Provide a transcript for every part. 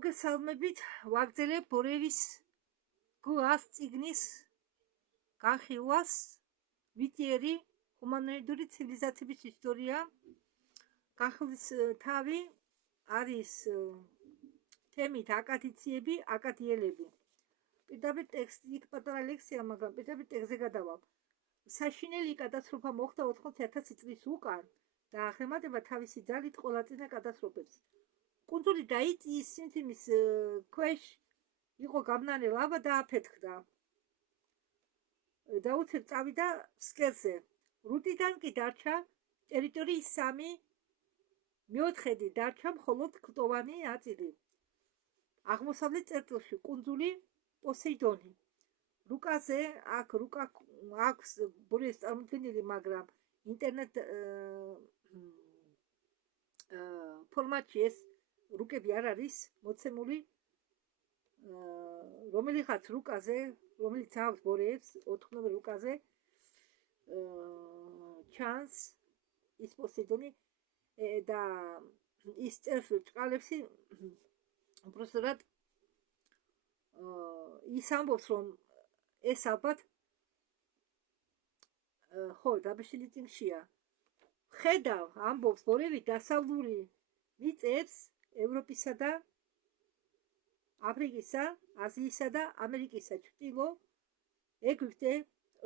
მოგესალმებით, ვაგრძელებ ბორევის გვას წიგნის განხილვას. ვიტიერი ჰუმანოიდური ცივილიზაციების ისტორია. განხილვის თავი არის თემით აკადიციები, აკადიელები. პირდაპირ ტექსტი იქ პატარა ლექსია, მაგრამ პირდაპირ ტექსტზე გადავალ. საშინელი კატასტროფა მოხდა 80,000 წლის უკან და აღემატება თავისი ძალით ყველა წინა კატასტროფებს. კუნძული დაიწიის სიმძიმის ქვეშ იყო გამნანე ლავა და აფეთქდა. დაუცებ წავიდა ფსკერზე. რუტიდან კი დარჩა ტერიტორიის 3/4 დარჩა მხოლოდ კლდოვანი ნაწილი. აღმოსავლეთ წერტილში კუნძული პოსეიდონი. რუკაზე აქვს ბურეს წარმოდგენილი, მაგრამ ინტერნეტ ფორმატში ეს რუკები არ არის მოცემული. რომელიღაც რუკაზე, რომელიც აქვს ბორეებს, 4 ნომერ რუკაზე ჩანს ის პოსეიდონი და ის წერს ჭყალებში უბრალოდ ის ამბობს, რომ ეს ალბათ ხო დაბეშილი წიგნშია. ხედავ, ამბობს ბორევი დასავლური მიწებს ევროპისა და აფრიკისა, აზიისა და ამერიკისა ჩრდილო ეგვიპტე,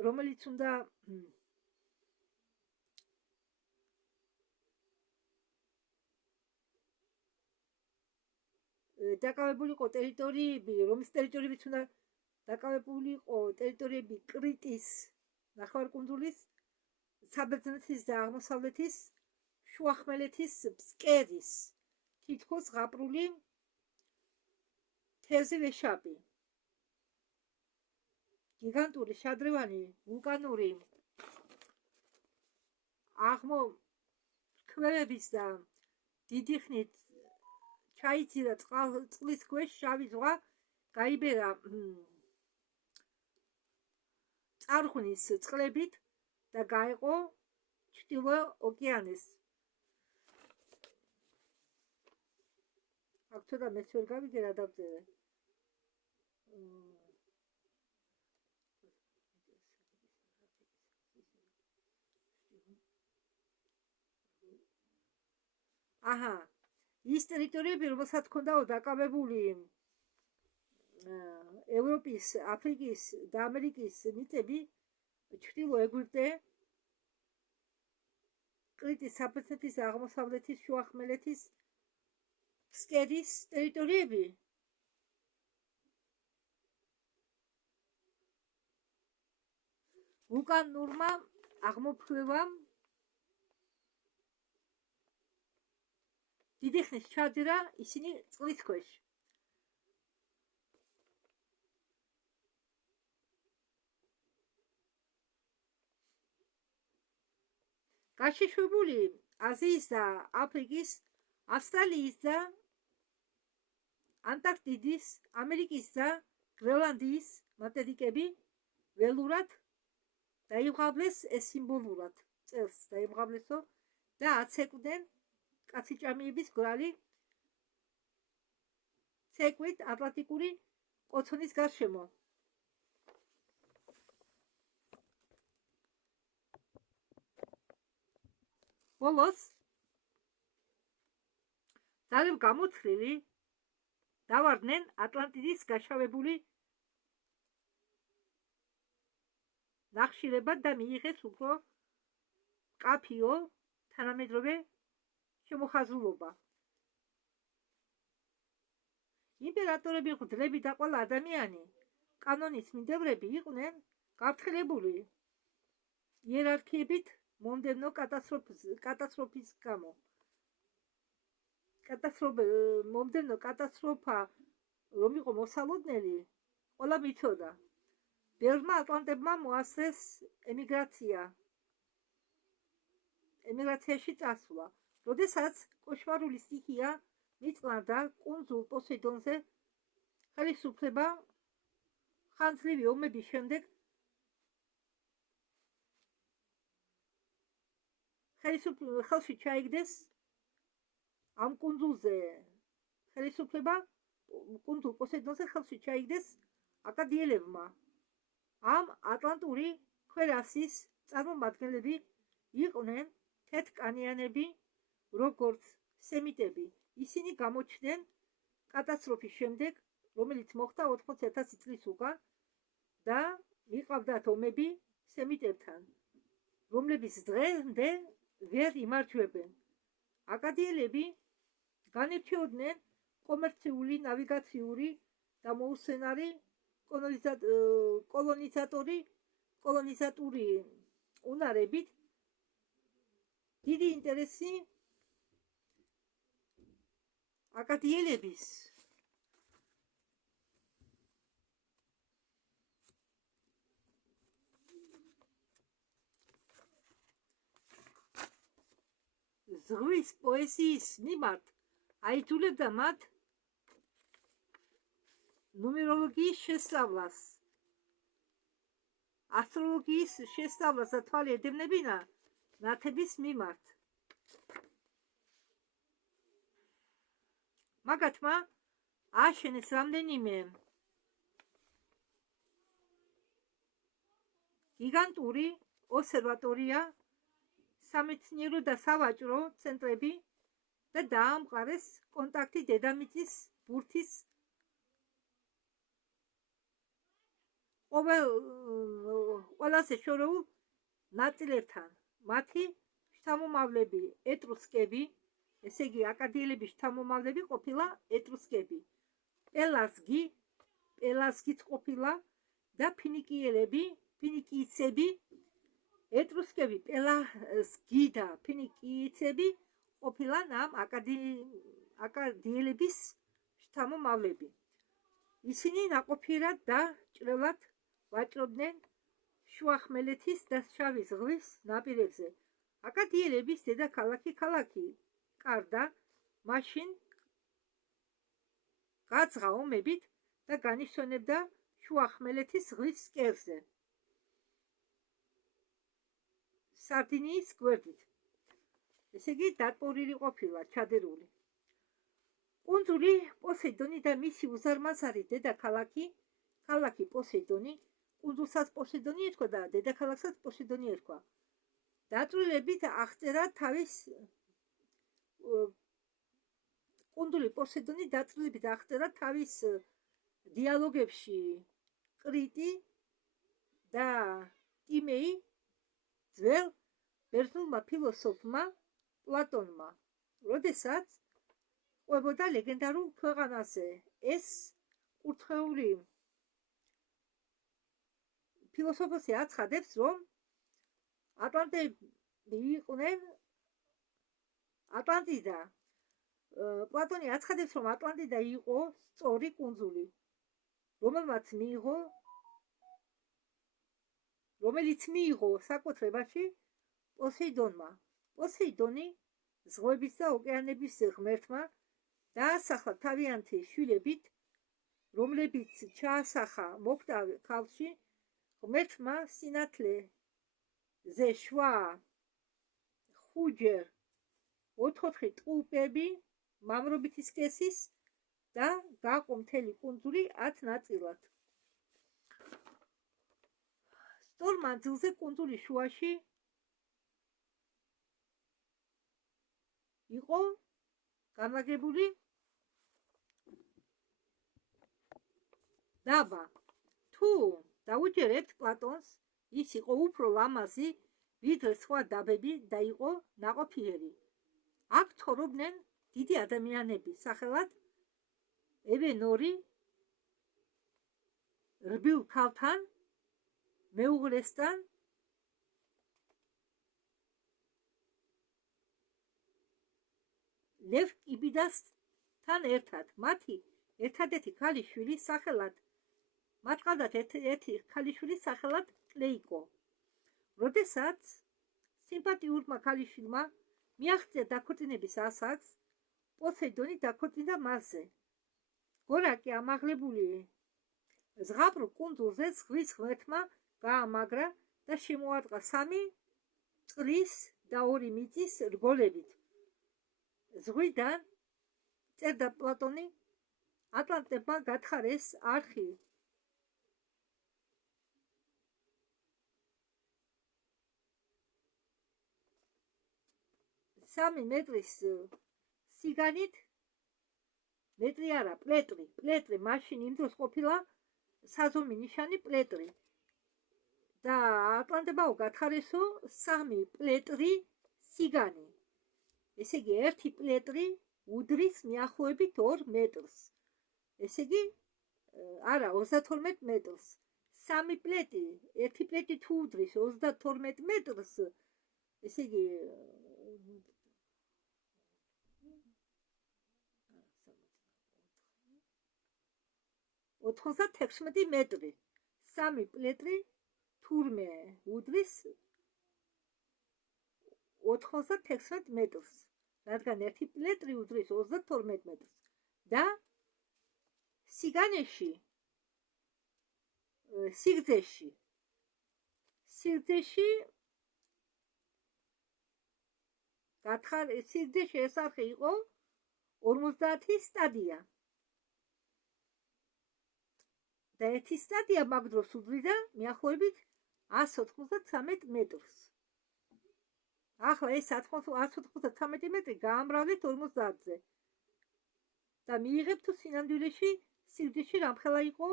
რომელიც უნდა დაკავებულიყო ტერიტორიები, რომლის ტერიტორიებიც უნდა დაკავებულიყო ტერიტორიები კრიტის ნახევარკუნძულის, საბერძნეთის და აღმოსავლეთის, შუახმელეთის ფსკერის, თითქოს ღაპრული თევზი ვეშაპი. გიგანტური შადრევანი ვულკანური აღმოქმევების და დიდი ხნით ჩაიძირა წყლის ქვეშ შავი ზღვა, გაიბერა წარღვნის წყლებით და გაეყო ჩრდილო ოკეანეს. აქ ცოტა მეც ვერ გავიგე რა დავწერე. აჰა, ის ტერიტორიები, რომელსაც ჰქონდაო დაკავებული ევროპის, აფრიკის და ამერიკის მიწები, ჩრდილო ეგვიპტე, კრიტის, საბერძნეთის და აღმოსავლეთის, შუახმელეთის ფსკერის ტერიტორიები. ვულკანურმა აღმოფხვევამ დიდი ხნის ჩაძირა ისინი წყლის ქვეშ. გაშიშვებული აზიის და აფრიკის, ავსტრალიის და ანტარქტიდის, ამერიკის და გრენლანდიის მატერიკები ველურად დაიმღაბლეს, ეს სიმბოლურად წელს დაიმღაბლესო და აცეკვდნენ კაციჭამიების გვარი ცეკვით ატლანტიკური კოცონის გარშემო. ბოლოს ძალებ გამოცვლილი დავარდნენ ატლანტიდის გაშავებული ნახშირებად და მიიღეს უფრო მკაფიო თანამედროვე შემოხაზულობა. იმპერატორები, მღვდლები და ყველა ადამიანი, კანონის მიმდევრები იყვნენ გაფრთხილებული იერარქიებით მომდევნო კატასტროფის გამო. მომდევნო კატასტროფა რომ იყო მოსალოდნელი, ყველა მიცოდა. ბევრმა ატლანტებმა მოასწრეს ემიგრაციაში წასვლა. როდესაც კოშმარული სტიქია მიწნარდა კუნძულ პოსეიდონზე, ხელისუფლება ხანძლივი ომების შემდეგ ხელში ჩაიგდეს ამ კუნძულზე ხელისუფლება კუნძულ პოსეიდონზე ხელში ჩაიგდეს აკადიელებმა. ამ ატლანტური ქვერასის წარმომადგენლები იყვნენ თეთრკანიანები, როგორც სემიტები. ისინი გამოჩნდნენ კატასტროფის შემდეგ, რომელიც მოხდა 80,000 წლის უკან და მიყავდათ ომები სემიტებთან, რომლებიც დღემდე ვერ იმარჯვებენ. აკადიელები განირჩეოდნენ კომერციული, ნავიგაციური და მოუსვენარი კოლონიზატური უნარებით. დიდი ინტერესი აკადიელების ზღვის პოეზიის მიმართ აიძულებდა მათ ნუმეროლოგიის შესწავლას, ასტროლოგიის შესწავლას და თვალი ედევნებინა ნათების მიმართ. მაგათმა ააშენეს რამდენიმე გიგანტური ობსერვატორია, სამეცნიერო და სავაჭრო ცენტრები და დაამყარეს კონტაქტი დედამიწის ბურთის ყველაზე შორეულ ნაწილებთან. მათი შთამომავლები ეტრუსკები, ესე იგი აკადიელების შთამომავლები ყოფილა ეტრუსკები, პელაზგიც ყოფილა და ფინიკიისები. ეტრუსკები, პელაზგი და ფინიკიისები ყოფილან ამ აკადიელების შთამომავლები. ისინი ნაყოფიერად და ჭრელად ვაჭრობდნენ შუახმელეთის და შავი ზღვის ნაპირებზე. აკადიელების დედაქალაქი ქალაქი კარდა მაშინ გაძღა ომებით და განისვენებდა შუახმელეთის ზღვის ფსკერზე, სარდინიის გვერდით. ესე იგი დატბორილი ყოფილა, ჩადერული. კუნძული პოსეიდონი და მისი უზარმაზარი დედაქალაქი, ქალაქი პოსეიდონი, კუნძულსაც პოსეიდონი ერქვა და დედაქალაქსაც პოსეიდონი ერქვა. დაწვრილებით აღწერა თავის კუნძული პოსეიდონი დაწვრილებით აღწერა თავის დიალოგებში კრიტი და ტიმეი ძველ ბერძნულმა ფილოსოფმა პლატონმა, როდესაც ყვებოდა ლეგენდარულ ქვეყანაზე. ეს კურთხეული ფილოსოფოსი აცხადებს, რომ ატლანტები იყვნენ ატლანტიდა. პლატონი აცხადებს, რომ ატლანტიდა იყო სწორი კუნძული, რომელიც მიიღო საკუთრებაში პოსეიდონმა. პოსეიდონი ზღვების და ოკეანების ღმერთმა დაასახლა თავიანთი შვილებით, რომლებიც ჩაასახა მოკვდავ ქალში. ღმერთმა სინათლეზე შვა ხუჯერ 4 ტყუპები მამრობითი სქესის და გაყო მთელი კუნძული 10 ნაწილად. სწორ მანძილზე კუნძულის შუაში იყო განლაგებული დაბა. თუ დაუჯერებთ პლატონს, ის იყო უფრო ლამაზი ვიდრე სხვა დაბები და იყო ნაყოფიერი. აქ ცხოვრობდნენ დიდი ადამიანები, სახელად ევენორი, რბილ ქალთან, მეუღლესთან, ლევ კიბიდასთან ერთად. მათი ერთადერთი ქალიშვილი სახელად მათ ყავდათ ერთი ქალიშვილი სახელად კლეიკო. როდესაც სიმპათიურმა ქალიშვილმა მიაღწია დაქორწინების ასაკს, პოსეიდონი დაქორწინდა მასზე. გორაკი ამაღლებული ზღაპრულ კუნძულზე ზღვის ღმერთმა გაამაგრა და შემოარტყა 3 წყლის და 2 მიწის რგოლებით. ზღვიდან, წერდა პლატონი, ატლანტებმა გათხარეს არხი 3 მეტრის სიგანით, მეტრი არა, პლეტრი, მაშინ იმ დროს ყოფილა საზომი ნიშანი პლეტრი. და ატლანტებმა გათხარესო 3 პლეტრი სიგანი. ესე იგი, 1 პლეტრი უდრის მიახლოებით 2 მეტრს. ესე იგი, არა, 32 მეტრს. 3 პლეტი, 1 პლეტი თუ უდრის 32 მეტრს, ესე იგი 96 მეტრი. 3 პლეტრი თურმე უდრის 96 მეტრს, რადგან 1 პლეტრი უდრის 32 მეტრს. და სიგანეში, სიგრძეში სიგრძეში ეს არხი იყო 50 სტადია. და ერთი სტადია მაგ დროს უდრიდა მიახლოებით 193 მეტრს. ახლა ეს 193 მეტრი გაამრავლეთ 50-ზე. და მიიღებთ თუ სინამდვილეში სიგრძეში რამხელა იყო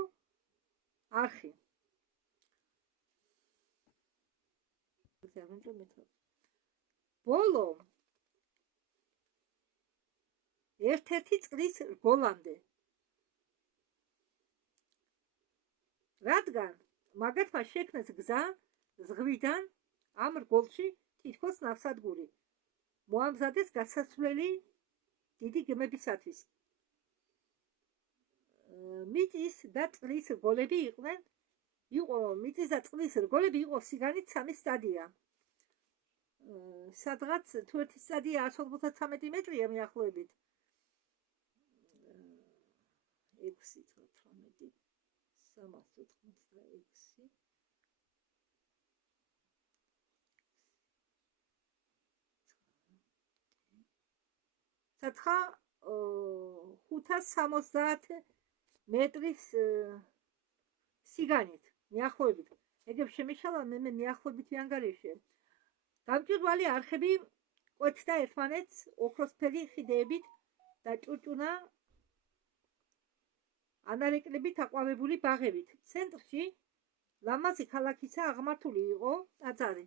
არხი. ბოლო ერთ-ერთი წლის რგოლამდე. რადგან მაგათმა შექმნეს გზა ზღვიდან ამ რგოლში თითქოს ნავსადგური. მოამზადეს გასასვლელი დიდი გემებისათვის. მიწის და წყლის რგოლები მიწის და წყლის რგოლები იყო სიგანით 3 სტადია. სადღაც თუ ერთი სტადია 153 მეტრია მიახლოებით 6 386 სათხა 570 მეტრის სიგანით მიახლოებით. ეგებ შემეშალა მე მიახლოებით ანგარიშე. გამჭვირვალე არხები კვეთდა ერთმანეთს ოქროსფერი ხიდეებით და ჭურჭუნა ანარეკლებით აყვავებული ბაღებით. ცენტრში ლამაზი ქალაქისა აღმართული იყო ტაძარი.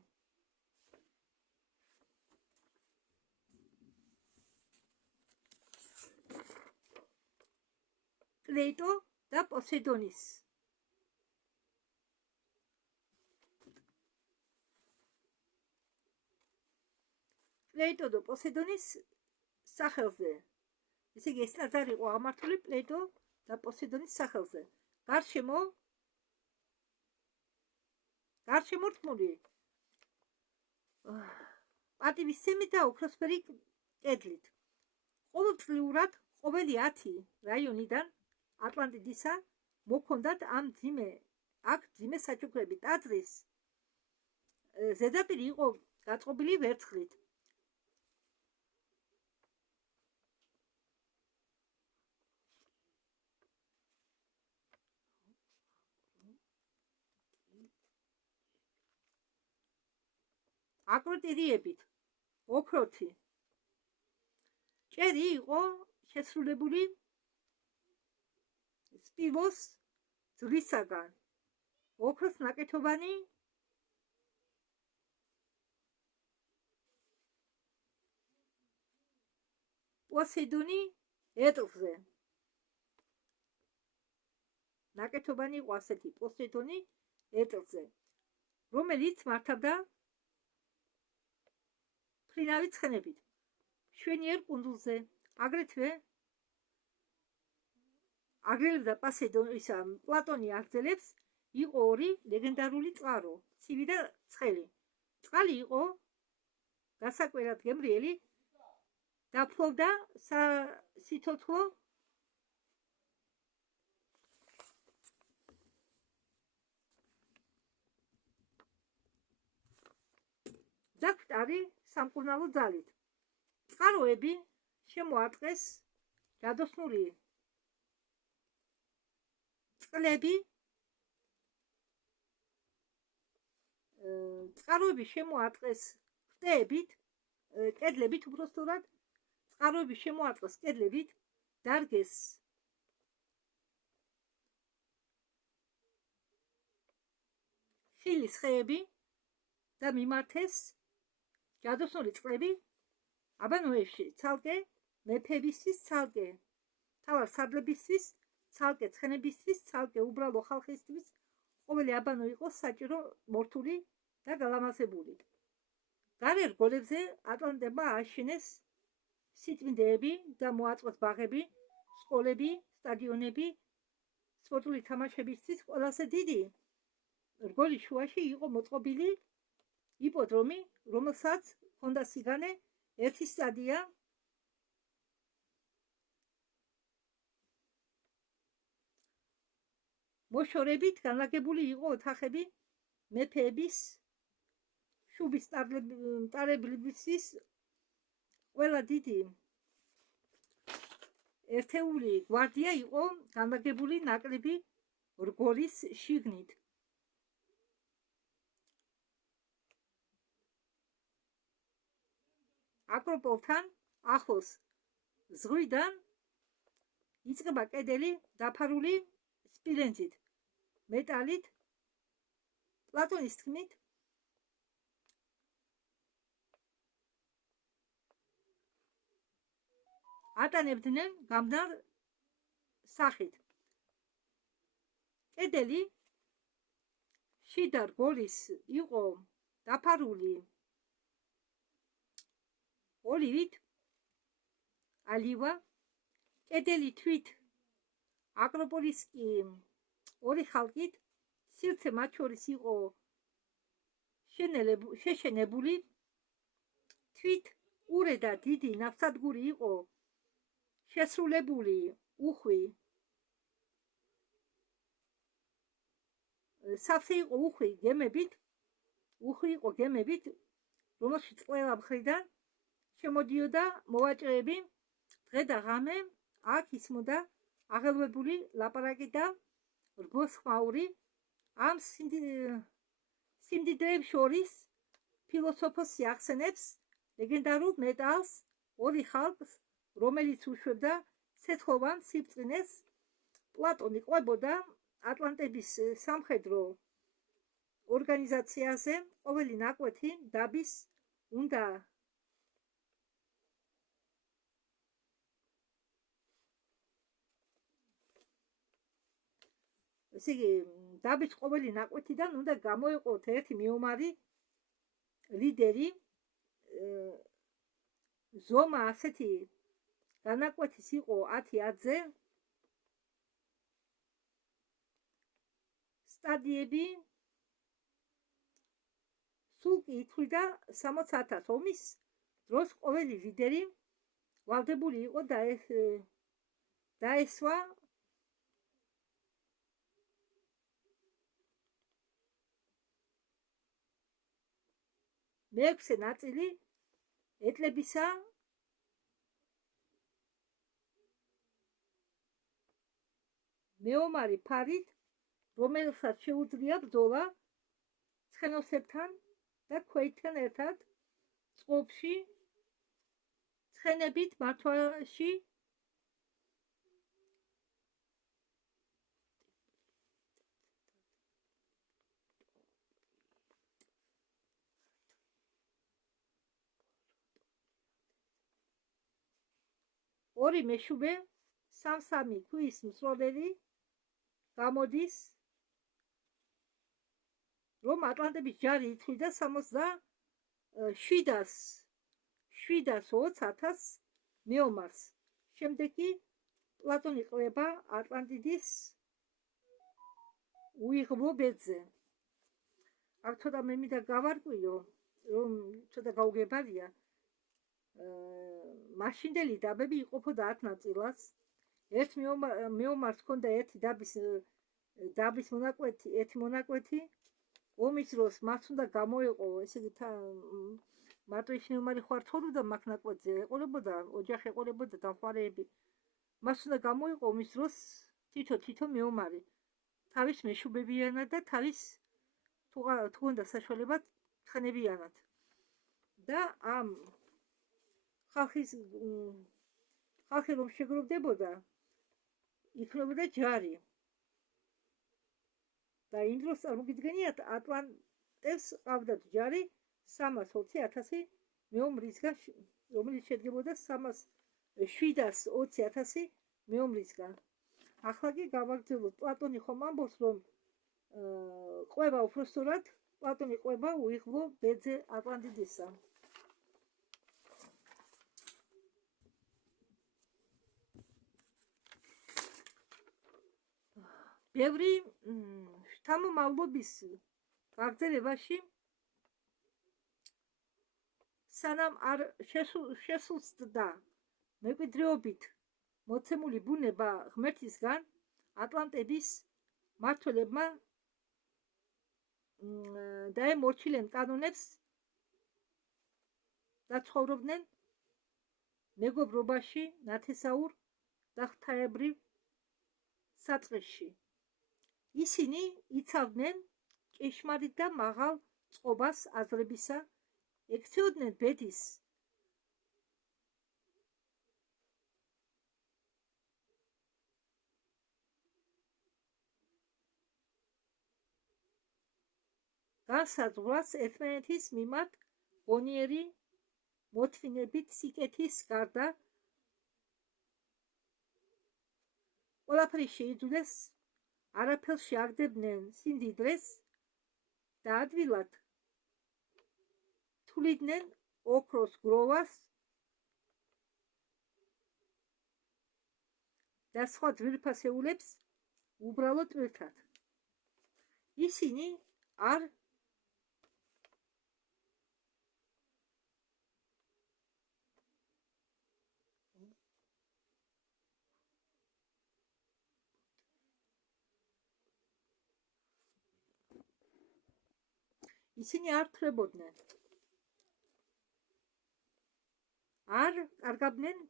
პლეიტო და პოსეიდონის პლეიტო და პოსეიდონის სახელზე. ესე იგი, ეს ტაძარი იყო აღმართული პლეიტო და პოსეიდონის სახელზე. გარშემორტყმული პატივისცემით და ოქროსფერი კედლით. ყოველწლიურად ყოველი 10 რაიონიდან ატლანტიდისა მოქონდათ აქ მძიმე საჩუქრები. ტაძრის ზედაპირი იყო გაწყობილი ვერცხლით. აკროტირიებით, ოქროთი. ჭერი იყო შესრულებული სპილოს ძვლისაგან. ოქროს ნაკეთობანი პოსეიდონი ეტლზე. ნაკეთობანი იყო ასეთი პოსეიდონი ეტლზე, რომელიც მართავდა ფრინავი ცხენებით შვენიერ კუნძულზე. აგრეთვე აგრელებდა პლატონი აგრძელებს იყო 2 ლეგენდარული წყარო, ცივი და ცხელი. წყალი იყო გასაკვირად გემრიელი და ფლობდა სიცოცხლო და კვტარი სამკურნალო ძალით. წყაროები შემოარტყეს ჯადოსნური წყლები, წყაროები შემოარტყეს ხრტეებით, კედლებით უბრალოდ წყაროები შემოარტყეს კედლებით, დარგეს ხილის ხეები და მიმართეს ჯადოსნური წყლები აბანოებში, ცალკე მეფებისთვის, ცალკე თავარ სარდლებისთვის, ცალკე ცხენებისთვის, ცალკე უბრალო ხალხისთვის, ყოველი აბანო იყო საჭირო მორთული და გალამაზებული. გარე რგოლებზე ატლანტებმა ააშენეს სიწმინდეები და მოაწყვეს ბაღები, სკოლები, სტადიონები, სპორტული თამაშებისთვის. ყველაზე დიდი რგოლის შუაში იყო მოწყობილი იპოდრომი, რომელსაც ჰქონდა სიგანე ერთი სტადია. მოშორებით განლაგებული იყო ოთახები მეფეების შუბის მტარებლებისთვის. ყველა დიდი ერთეული გვარდია იყო განლაგებული ნაკლები რგოლის შიგნით. აკროპოლთან ახლოს ზღვიდან იწყება კედელი დაფარული სპილენძით, მეტალით. პლატონის თქმით, ატანებდნენ გამდარ სახით. კედელი შიდა რგოლის იყო დაფარული ოლივით, ალივა. კედელი თვით აკროპოლის კი ორი ხალკით, სივრცე მათ შორის იყო შეშენებული. თვით ყურე და დიდი ნავსადგური იყო შესრულებული უხვი. სავსე იყო უხვი იყო გემებით, რომელშიც ყველა მხრიდან შემოდიოდა მოვაჭრეები. დღე და ღამე აქ ისმოდა აღელვებული ლაპარაკი და რგოს ხმაური. ამ სიმდიდრეებს შორის ფილოსოფოსი ახსენებს ლეგენდარულ მეტალს, ორი ხალხს, რომელიც უშვებდა სეთხოვან სიბწყინეს. პლატონი ყვებოდა ატლანტების სამხედრო ორგანიზაციაზე. ყოველი ნაკვეთი დაბის უნდა ესე იგი, დაბის ყოველი ნაკვეთიდან უნდა გამოეყოთ ერთი მეომარი ლიდერი. ზომა ასეთი განაკვეთის იყო 10-10-ზე. სტადიები სულ კი ითვლიდა 60,000. ომის დროს ყოველი ლიდერი ვალდებული იყო დაესვა მეექვსე ნაწილი ეტლებისა მეომარი ფარით, რომელსაც შეუძლია ბრძოლა ცხენოსებთან და ქვეითთან ერთად წყობაში, ცხენებით მართვაში. ორი მეშუბე სამ-სამი თვის მსროლელი გამოდის, რომ ატლანტების ჯარი ითვლიდა 720,000 მეომარს. შემდეგ კი პლატონი ყვება ატლანტიდის უიღბლო ბედზე. აქ ცოტა მე მინდა გავარკვიო, რომ ცოტა გაუგებარია. მაშინდელი დაბები იყოფოდა 10 ნაწილას. ერთ მეომარს ჰქონდა ერთი დაბის მონაკვეთი. ომის დროს მას უნდა გამოეყო, ესე იგი მარტო ის მეომარი ხო არ ცხოვრობდა მაგ ნაკვეთზე, ეყოლებოდა ოჯახი, ეყოლებოდა დამხმარეები. მას უნდა გამოეყო ომის დროს თითო მეომარი. თავის მეშუბებიანად და თავის თუ უნდა საშუალება თხნებიანად. და ამ ხალხი რომ შეგროვდებოდა, იქნებოდა ჯარი. და იმ დროს წარმოგიდგენიათ, ატლანტებს ყავდათ ჯარი 320,000 მეომრისგან, რომელიც შედგებოდა 720,000 მეომრისგან. ახლა კი გავაგრძელოთ. პლატონი ხომ ამბობს, რომ ყვება უпростоრად, პლატონი ყვება უიღბლო ბეძე ატლანტიდისა. ბევრი შთამომავლობის გაგრძელებაში სანამ არ შესუსტდა მემკვიდრეობით მოცემული ბუნება ღმერთისგან, ატლანტების მმართველებმა დაემორჩილნენ კანონებს და ცხოვრობდნენ მეგობრობაში, ნათესაურ და ღვთაებრივ საწყისში. ისინი იცავდნენ ჭეშმარიტ და მაღალ წყობას აზრებისა, ექცეოდნენ ბედის განსაზღვრას ერთმანეთის მიმართ გონიერი მოთმინებით სიკეთის გარდა ყველაფერი შეიძულეს, არაფერს შეაგდებდნენ სიმდიდრეს და ადვილად თვლიდნენ ოქროს გროვას და სხვა ძვირფასეულებს უბრალო ტვირთად. ისინი არ თრებოდნენ. არ კარგავდნენ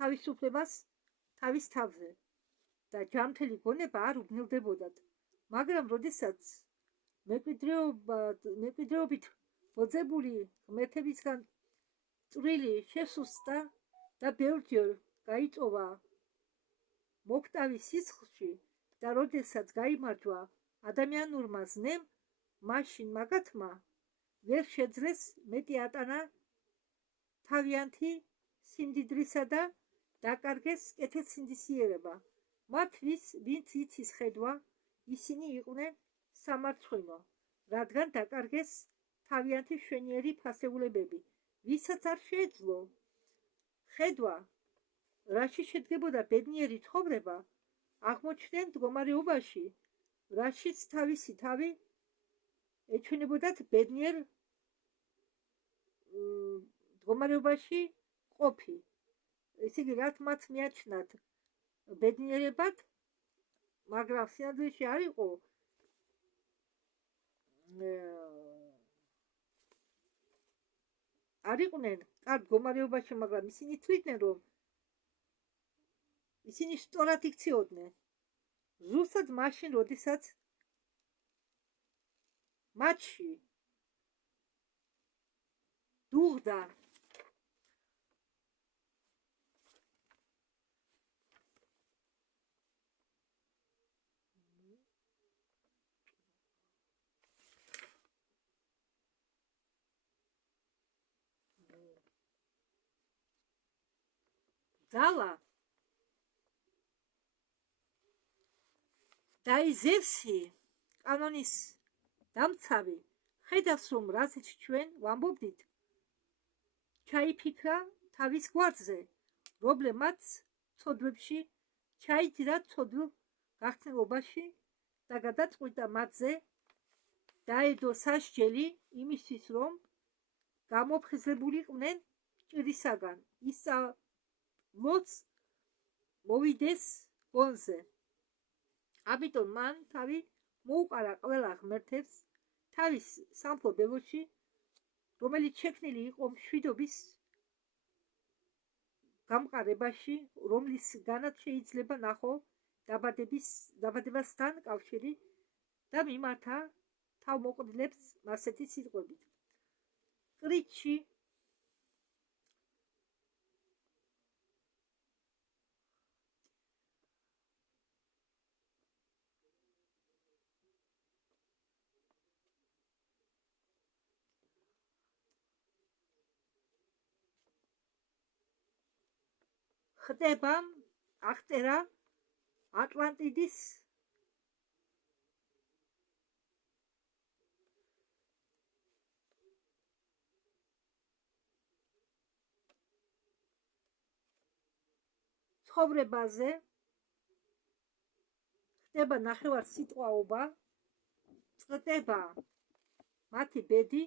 თავისუფლებას თავის თავზე და ჯანმრთელი გონება არ უბნელდებოდათ. მაგრამ როდესაც მემკვიდრეობით მოძებული ღმერთებისგან წვრილი შესუსტდა და ბევრჯერ გაიწოვა მოკვდავის სისხლში და როდესაც გაიმარჯვა ადამიანურმა ზნემ, მაშინ მაგათმა ვერ შეძლეს მეტი ატანა თავიანთი სიმდიდრისა და დაკარგეს კეთილსინდისიერება. მათ ვინც იცის ხედვა, ისინი იყვნენ სამარცხვინო, რადგან დაკარგეს თავიანთი შვენიერი ფასეულებები. ვისაც არ შეეძლო ხედვა, რაში შედგებოდა ბედნიერი ცხოვრება, აღმოჩნდნენ მდგომარეობაში, რაშიც თავისი თავი ეჩვენებოდათ ბედნიერ მდგომარეობაში ყოფი. ესე იგი, რაც მათ მიაჩნდათ ბედნიერებად, მაგრამ სინამდვილეში არ იყო არ იყვნენ კარგ მდგომარეობაში, მაგრამ ისინი თვლიდნენ, რომ ისინი სწორად იქცეოდნენ. ზუსტად მაშინ, როდესაც მათში დუღდა ძალა დაიზევსი კანონის დამცავი ხედავს, რომ რასაც ჩვენ ვამბობდით, ჩაიფიქრა თავის გვარზე, პრობლემაც ცოდვებში ჩაიძირა ცოდვილ გახსნილობაში და გადაწყვიტა მათზე დაედო სასჯელი იმისთვის, რომ გამოფხიზლებულიყვნენ ჭირისაგან, ისწავლოს მოვიდეს გონზე. ამიტომ მან თავი მოუყარა ყველა ღმერთებს თავის სამფლობელოში, რომელიც შექმნილი იყო მშვიდობის გამყარებაში, რომლისგანაც შეიძლება ნახო დაბადებასთან კავშირი და მიმართა თავმოყრილებს ასეთი სიტყვებით. კრიტში ხდება აღწერა ატლანტიდის ცხოვრებაზე, ხდება ნახევარსიტყვაობა, წყდება მათი ბედი,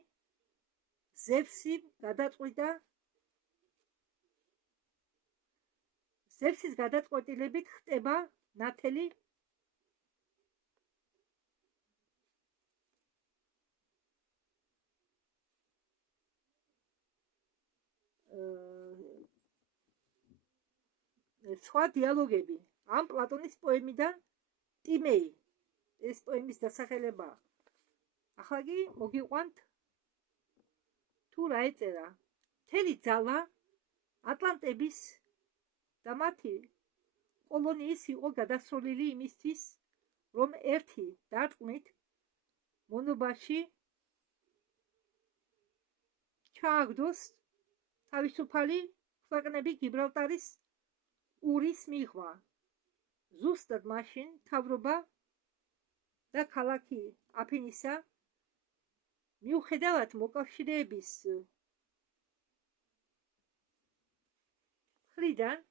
ზევსი გადაწყვიტა ზევსის გადაწყვეტილებით ხდება ნათელი სხვა დიალოგები ამ პლატონის პოემიდან ტიმეი, ეს პოემის დასახელებაა. ახლა კი მოგიყვანთ თუ რა ეწერა. მთელი ძალა ატლანტების და მათი კოლონიის იყო გადასროლილი იმისთვის, რომ ერთი დარტყმით მონობაში ჩააგდოს თავისუფალი ქვეყნები გიბრალტარის ყურის მიღმა. ზუსტად მაშინ მთავრობა და ქალაქი აფინისა მიუხედავად მოკავშირეების მხრიდან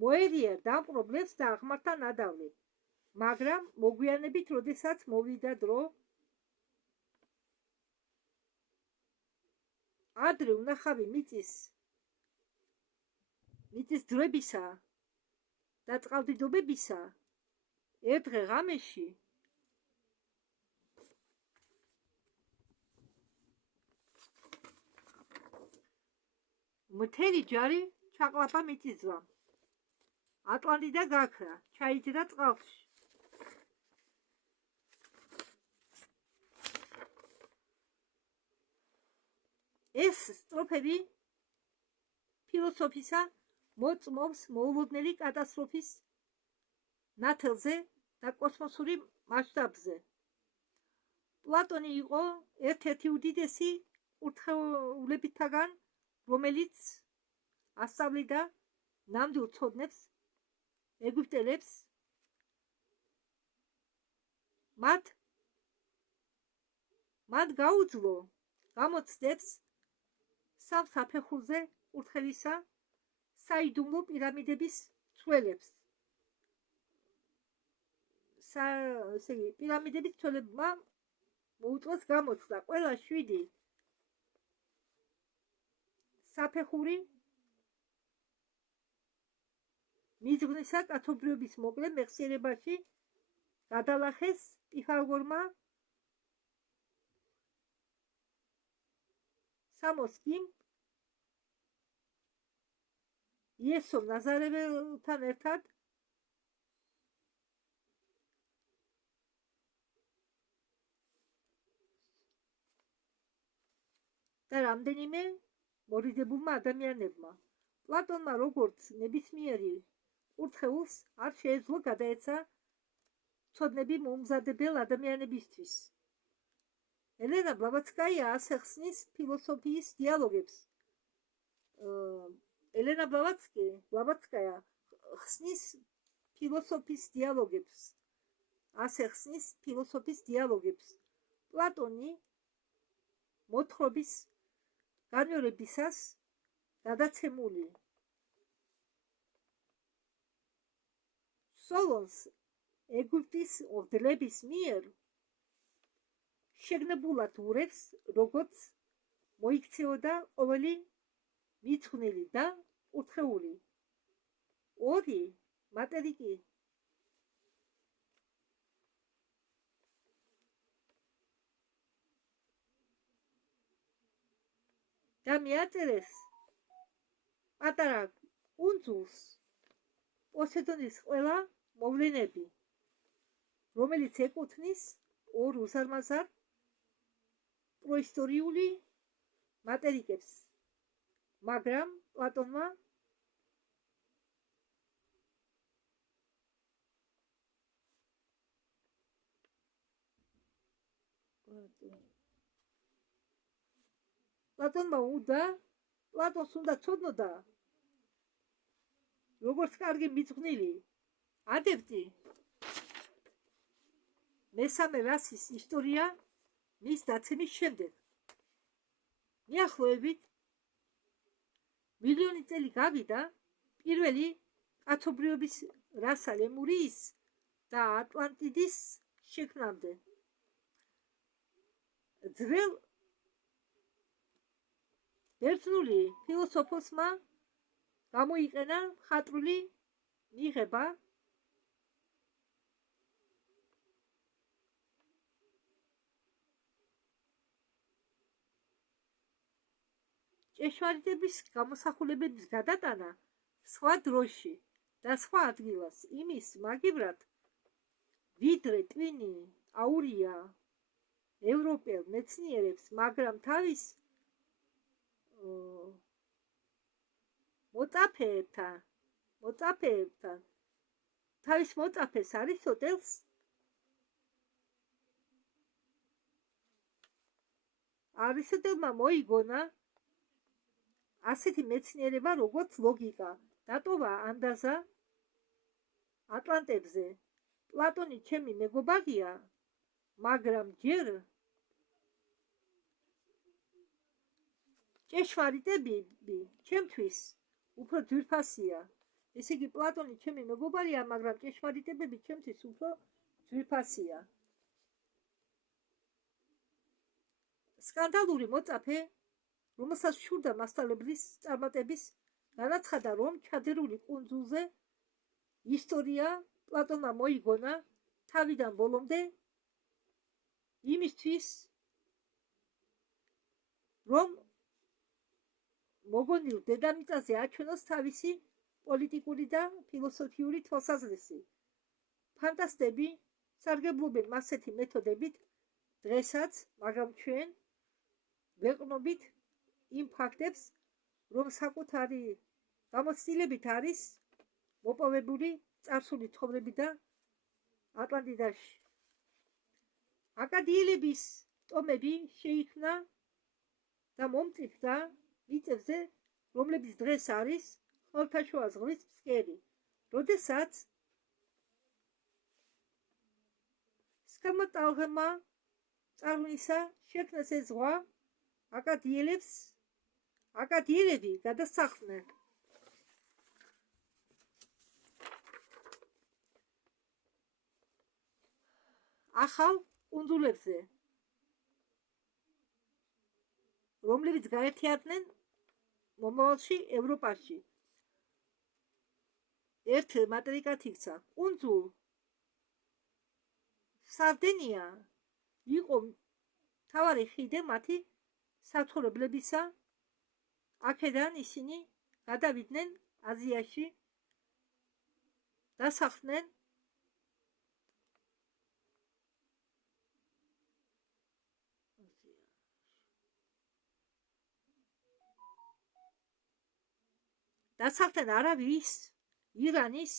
მოერია დამპყრობლებს და აღმართა ნადავლით, მაგრამ მოგვიანებით, როდესაც მოვიდა დრო, ადრე უნახავი მიწის დროებისა და წყალდიდობებისა, ერთ დღე ღამეში მთელი ჯარი ჩაყლაპა მიწისძვრამ. ატლანტიდა გაქრა, ჩაიჯდა წყალში. ეს სტროფები ფილოსოფისა მოწმობს მოულოდნელი კატასტროფის ნათელზე და კოსმოსური მასშტაბზე. პლატონი იყო ერთ-ერთი უდიდესი კურთხეულებითაგან, რომელიც ასწავლიდა ნამდვილ ცოდნებს ეგვიპტელებს, მათ გაუძლო გამოცდებს სამ საფეხურზე კურთხევისა საიდუმლო პირამიდების ცველებს. პირამიდების ცველებმა მოუწყვეს გამოცდა ყველა 7 საფეხური მიზღვნისა კაცობრიობის მოკლე მეხსიერებაში გადალახეს პიფაგორმა, სამოსკიმ, იესო ნაზარელთან ერთად და რამდენიმე მორიდებულმა ადამიანებმა. პლატონმა როგორც ნებისმიერი კურთხეულს არ შეეძლო გადაეცა ცოდნები მომზადებელ ადამიანებისთვის. ელენა ბლავატსკაია ასე ხსნის ფილოსოფიის დიალოგებს. ელენა ბლავატსკაია ხსნის ფილოსოფიის დიალოგებს. ასე ხსნის ფილოსოფიის დიალოგებს. პლატონი მოთხრობის განმეორებისას გადაცემული სოლონს ეგვიპტის ღვთლების მიერ შეგნებულად ურევს, როგორც მოიქცეოდა ყოველი მიძღვნილი და კურთხეული. ორი მატერიკი და მიაწერეს პატარა კუნძულს პოსეიდონის ყველა მოვლენები, რომელიც ეკუთვნის ორ უზარმაზარ პროისტორიული მატერიკებს, მაგრამ პლატონმა პლატონს უნდა ცოდნოდა, როგორც კარგი მიძღვნილი ადეპტი, მესამე რასის ისტორია მის დაცემის შემდეგ. მიახლოებით მილიონი წელი გავიდა პირველი კაცობრიობის რასა ლემურიის და ატლანტიდის შექმნამდე. ძველ ბერძნული ფილოსოფოსმა გამოიყენა მხატვრული მიღება ჭეშმარიტების გამოსახულებების გადატანა სხვა დროში და სხვა ადგილას იმის მაგივრად, ვიდრე ტვინი აურია ევროპელ მეცნიერებს, მაგრამ თავის მოწაფეებთან თავის მოწაფეს არისტოტელს არისტოტელმა მოიგონა ასეთი მეცნიერება, როგორც ლოგიკა. დატოვა ანდაზა ატლანტებზე. პლატონი ჩემი მეგობარია, მაგრამ ჯერ ჭეშმარიტები ჩემთვის უფრო ძვირფასია. ესე იგი პლატონი ჩემი მეგობარია, მაგრამ ჭეშმარიტებები ჩემთვის უფრო ძვირფასია. სკანდალური მოწაფე, რომელსაც შურდა მასწავლებლის წარმატების, განაცხადა, რომ ჩადერული კუნძულზე ისტორია პლატონმა მოიგონა თავიდან ბოლომდე იმისთვის, რომ მოგონილ დედამიწაზე აჩვენოს თავისი პოლიტიკური და ფილოსოფიური თვალსაზრისი. ფანტასტები სარგებლობენ ასეთი მეთოდებით დღესაც, მაგრამ ჩვენ ვეყნობით იმ ფაქტებს, რომ საკუთარი გამოცდილებით არის მოპოვებული წარსული ცხოვრებიდან ატლანტიდაში. აკადიელების ტომები შეიქმნა და მომწიფდა მიწებზე, რომლებიც დღეს არის ხმელთაშუა ზღვის ფსკერი. როდესაც სკამატალღმა წარმოისა შექმნეს ეს ზღვა, აკადიელები გადასახლდნენ ახალ კუნძულებზე, რომლებიც გაერთიანდნენ მომავალში ევროპაში. ერთ მატერიკად იქცა. კუნძულ სარდინია იყო მთავარი ხიდე მათი საცხოვრებლებისა. აქედან ისინი გადავიდნენ აზიაში, დასახლდნენ არავის, ირანის,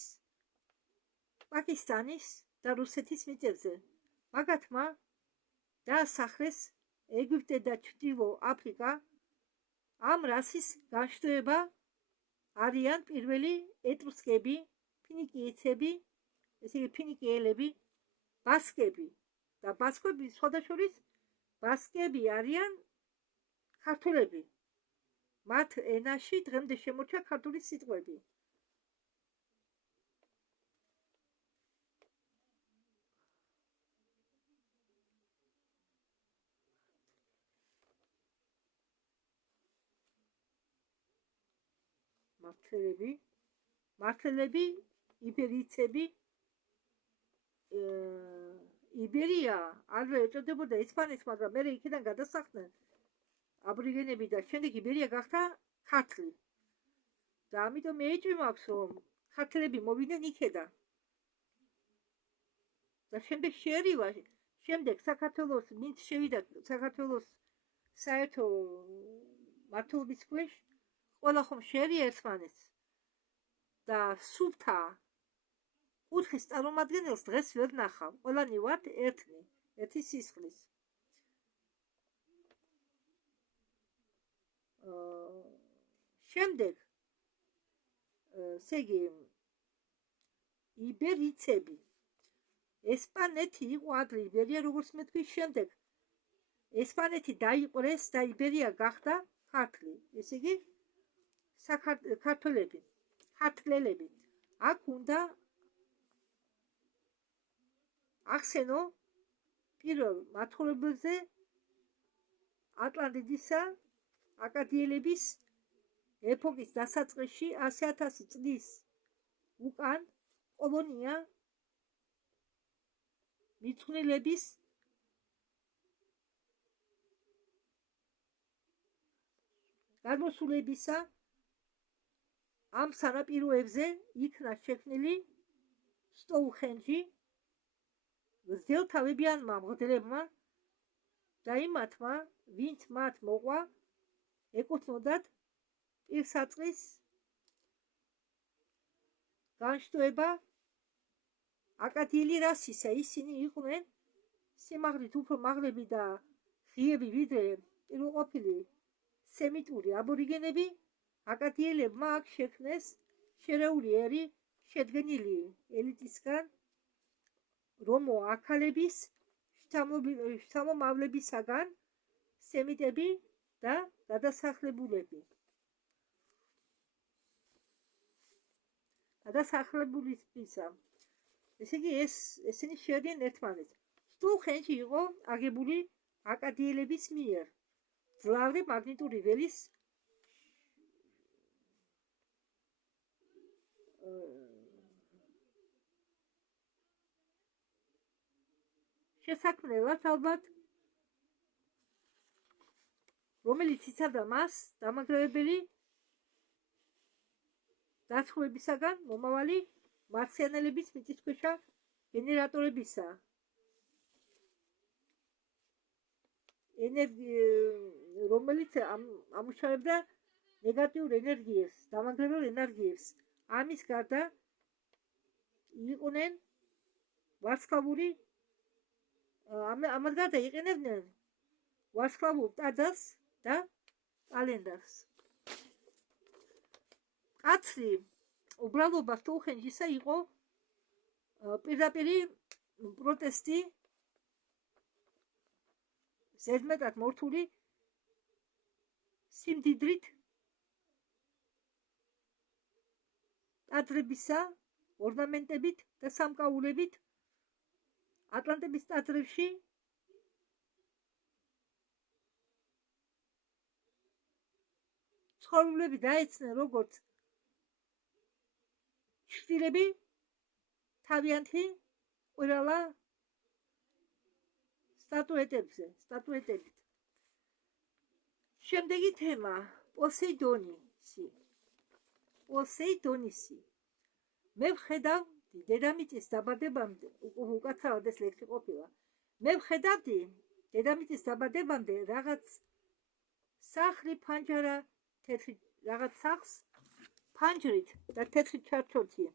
პაკისტანის და რუსეთის მიწებზე. მაგათმა დაასახლეს ეგვიპტე და ჩრდილო აფრიკა. ამ რასის განშტოება არიან პირველი ეტრუსკები, ფინიკიელები, ესე იგი ფინიკიელები, ბასკები და ბასკები, სხვადასხვა ბასკები არიან ქართველები. მათ ენაში დღემდე შემორჩა ქართული სიტყვები. მართლები იბერიელები იბერია არ ეწოდებოდა ესპანეთს, მაგრამ მე იქიდან გადასახლდნენ აბორიგენები და შემდეგ იბერია გახდა ქართლი. და ამიტომ მეეჭვი მაქვს, რომ ქართლები მოვიდნენ იქედან. და შემდეგ შეერივა, შემდეგ საქართველოს ვინც შევიდა საქართველოს საერთო მმართველობის ქვეშ, ყველა ხომ შეერია ერთმანეთს. და სუფთა კუთხის წარმომადგენელს დღეს ვერ ნახავ. ყველანი ვართ ერთი სისხლის. შემდეგ ესე იგი იბერიელები ესპანეთი იყო ადრე იბერია, როგორც მეთქვი, შემდეგ ესპანეთი დაიყრეს და იბერია გახდა ქართლი. ესე იგი ქართველები. აქ უნდა ახსენო პირველ მაცხოვრებელზე ატლანტიდისა აკადიელების ეპოქის დასაწყისში 100,000 წლის უკან კოლონია მიცხვნილების გადმოსულებისა ამ სანაპიროებზე იქნა შექმნილი სტოუნჰენჯი მღვდელთავებიანმა მღვდლებმა და იმათმა, ვინც მათ მოყვა, ეკუთვნოდათ პირსაწყის განშტოება აკადიელი რასისა. ისინი იყვნენ სიმაღლით უფრო მაღლები და ღიები ვიდრე პირველყოფილი სემიტური აბორიგენები. აკადიელებმა აქ შექმნეს შერეული ერი შედგენილი ელიტისგან, რომო აქალების შთამომავლებისაგან, სემიტები და გადასახლებულები. გადასახლებულისა. ესე იგი ესენი შეერდნენ ერთმანეთს. სტოუნჰენჯი იყო აგებული აკადიელების მიერ. ძლავრი მაგნიტური ველის შესაქმნელად ალბათ, რომელიც იცავდა მას დამანგრევებელი დაცხოვებისაგან მომავალი მარსიანელების მიწისქვეშა გენერატორებისა. რომელიც ამუშავებდა ნეგატიურ ენერგიებს, დამანგრეველ ენერგიებს. ამის გარდა იყვნენ ვარსკვლავური ამას გარდა იყენებდნენ ვარსკვლავურ ტაძარს და კალენდარს. კაცრი უბრალობა სტოუნჰენჯისა იყო პირდაპირი პროტესტი ზედმეტად მორთული სიმდიდრით ტაძრებისა, ორნამენტებით და სამკაულებით. ატლანტების ტაძრებში ცხოვრებლები დაეცნენ როგორც ჩრდილები თავიანთი ყველა სტატუეტებით. შემდეგი თემა პოსეიდონისი. მე ვხედავ დედამიწის დაბადებამდე, უკაცრავად ეს ლექსი ყოფილა. მე ვხედავდი დედამიწის დაბადებამდე რაღაც სახლი ფანჯარა თეთრი, რაღაც სახლს ფანჯრით და თეთრი ჩარჩოთი.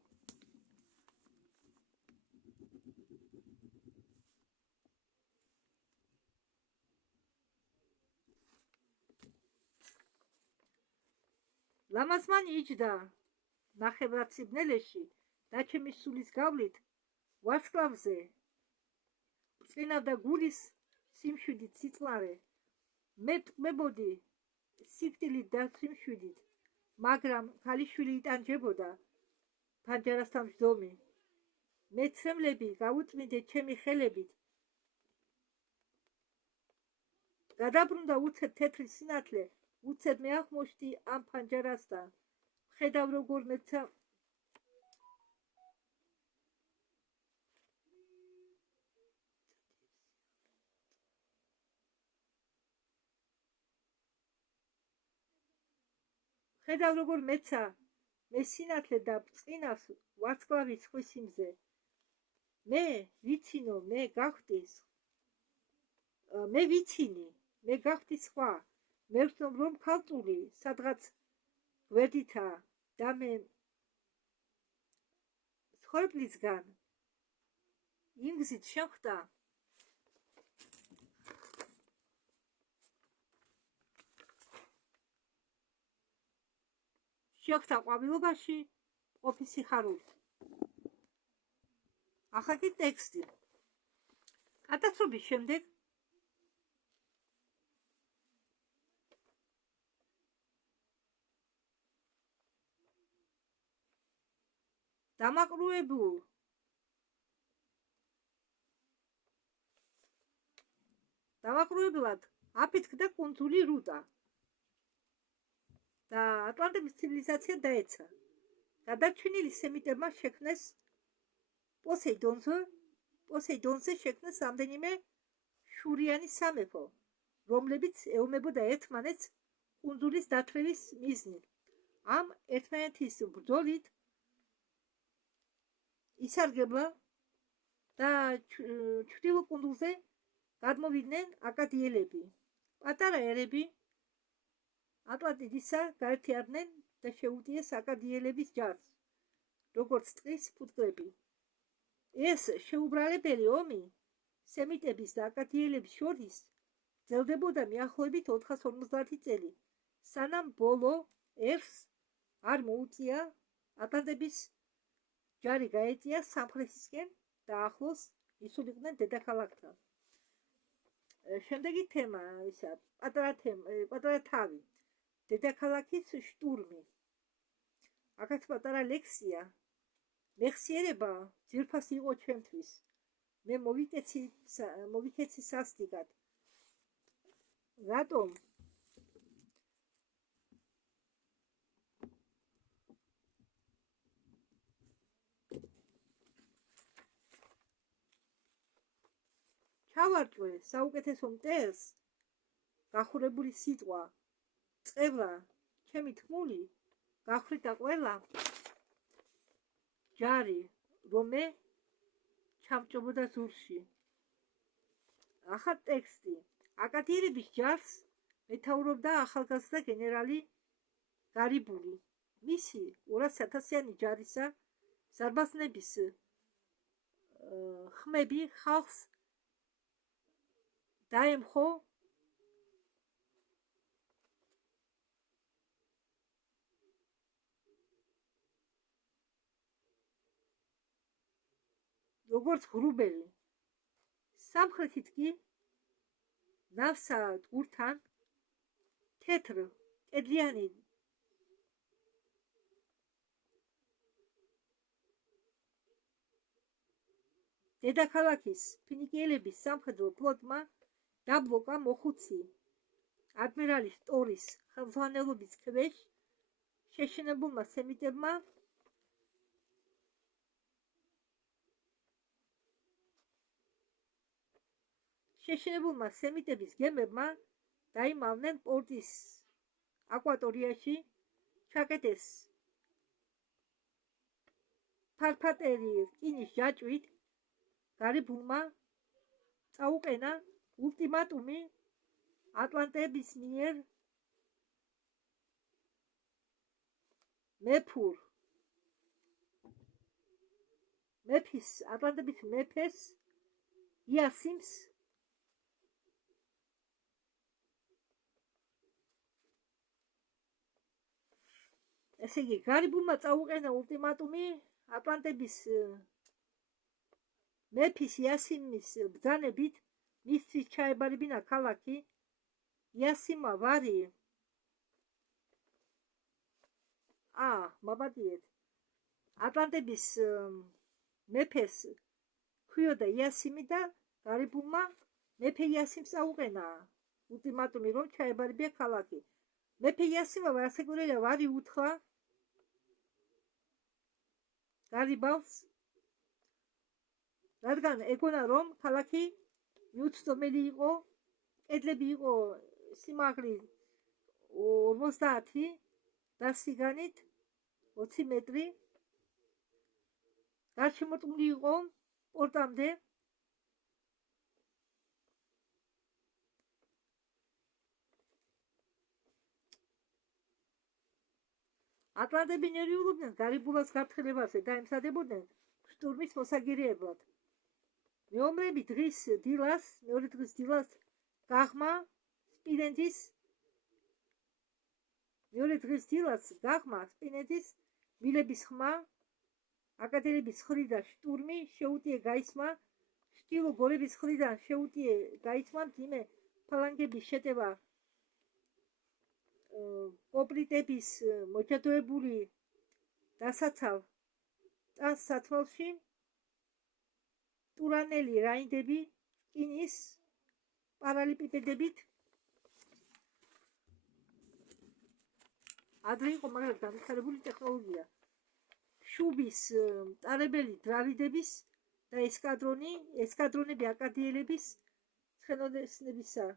ლამაზმანი იჯდა ნახევრად სიბნელეში და ჩემი სულის გავლით ვარსკვლავზე წინავდა გულის სიმშვიდით სიწყნარე. მე ტყმებოდი სიკვდილით და სიმშვიდით, მაგრამ ქალიშვილი იტანჯებოდა ფანჯარასთან მჯდომი. მე ცრემლები გავუწმინდე ჩემი ხელებით. გადაბრუნდა უცებ თეთრი სინათლე, უცებ მე აღმოჩნდი ამ ფანჯარასთან. ხედავ როგორ მეცა ხედავ როგორ მეცა მე სინათლე და წინავს ვარსკვლავის ზღვის სიმზე მე ვიცინო მე გავხდის მე ვიცინი მე გავხდი სხვა მე ვცნობ რომ ქალწული სადღაც გვერდითა და მე ცხოვრებისგან იმგზით შეხვდა შეხვდა ყვავილობაში ყოფი სიხარული. ახლა კი ტექსტი. კატასტროფის შემდეგ დამაკრუებლად აფეთქდა კუნძული რუტა და ატლანტების ცივილიზაცია დაეცა. გადარჩენილი სემიტებმა შექმნეს პოსეიდონზე შექმნეს რამდენიმე შურიანი სამეფო, რომლებიც ეომებოდა ერთმანეთს კუნძულის დათრევის მიზნით. ამ ერთმანეთის ბრძოლით ისარგებლა და ჩრდილო კუნძულზე გადმოვიდნენ აკადიელები. პატარა ერები ატლანტიდისა გაერთიანდნენ და შეუტიეს აკადიელების ჯარს, როგორც ტყის ფუტკრები. ეს შეუბრალებელი ომი სემიტების და აკადიელების შორის გრძელდებოდა მიახლოებით 450 წელი, სანამ ბოლო ერს არ მოუწია ატლანტების ჯარი გაეწია სამხრეთისკენ და ახლოს ისულიყვნენ დედაქალაქთან. შემდეგი თემა ისა პატარა თავი დედაქალაქის შტურმი. აქაც პატარა ლექსია. მეხსიერება ძირფასი იყო ჩემთვის. მე მოვიქეცი სასტიკად. რატომ? ჩავარჭვე საუკეთესო მტერს გახურებული სიტყვა წევლა ჩემი თქმული გახრიტა ყველა ჯარი რომ მე ჩამჭობოდა ზურში. ახლა ტექსტი. აკადიელების ჯარს მეთაურობდა ახალგაზრდა გენერალი გარიბული. მისი 200,000-იანი ჯარისა ზარბაზნების ხმები ხალხს დაემხო როგორც ღრუბელი. სამხრეთით კი ნავსა დღურთან თეთრ კედლიანი დედაქალაქის ფინიკიელების სამხედრო ფლოტმა დაბლოკა მოხუცი ადმირალი სტორის ხელმძღვანელობის ქვეშ შეშინებულმა სემიტებმა სემიტების გემებმა დაიმალნენ პორტის აკვატორიაში, ჩაკეტეს ფარფატერი რკინის ჯაჭვით. გარიბულმა წაუყენა ულტიმატუმი ატლანტების მიერ ატლანტების მეფეს იასიმს ესე იგი გარიბულმა წაუყენა ულტიმატუმი ატლანტების მეფის იასიმის ბრძანებით მისთვის ჩაებარებინა ქალაქი. იასიმა ვარი მაბადიეთ ატლანტების მეფეს ქვიოდა იასიმი და გარიბულმა მეფე იასიმს წაუყენა ულტიმატუმი რომ ჩაებარებია ქალაქი. მეფე იასიმა რასაკვირველია ვარი უთხრა გარიბალს, რადგან ეგონა რომ ქალაქი მიუწვდომელი იყო, კედლები იყო სიმაღლით 50 და სიგანით 20 მეტრი გარშემორტყმული იყო პორტამდე. ატლანტები ნერვიულობდნენ გარიბულას გაფრთხილებაზე და ემსადებოდნენ შტურმის მოსაგირეებლად. მეორე დღის დილას გაღმა სპინეთის მილების ხმა აკადელების მხრიდან შტურმი შეუტიე გაიცმა, ჩრდილო გორების მხრიდან შეუტიე გაიცმა მძიმე ფალანგების შეტევა კოპლიტების მოჭადოებული დასაცავ ტანს სათვალში, ტურანელი რაინდები რკინის პარალელიპედებით. ადრე იყო მაგრამ განვითარებული ტექნოლოგია. შუბის მტარებელი დრავიდების და ესკადრონები აკადიელების ცხენოსნებისა.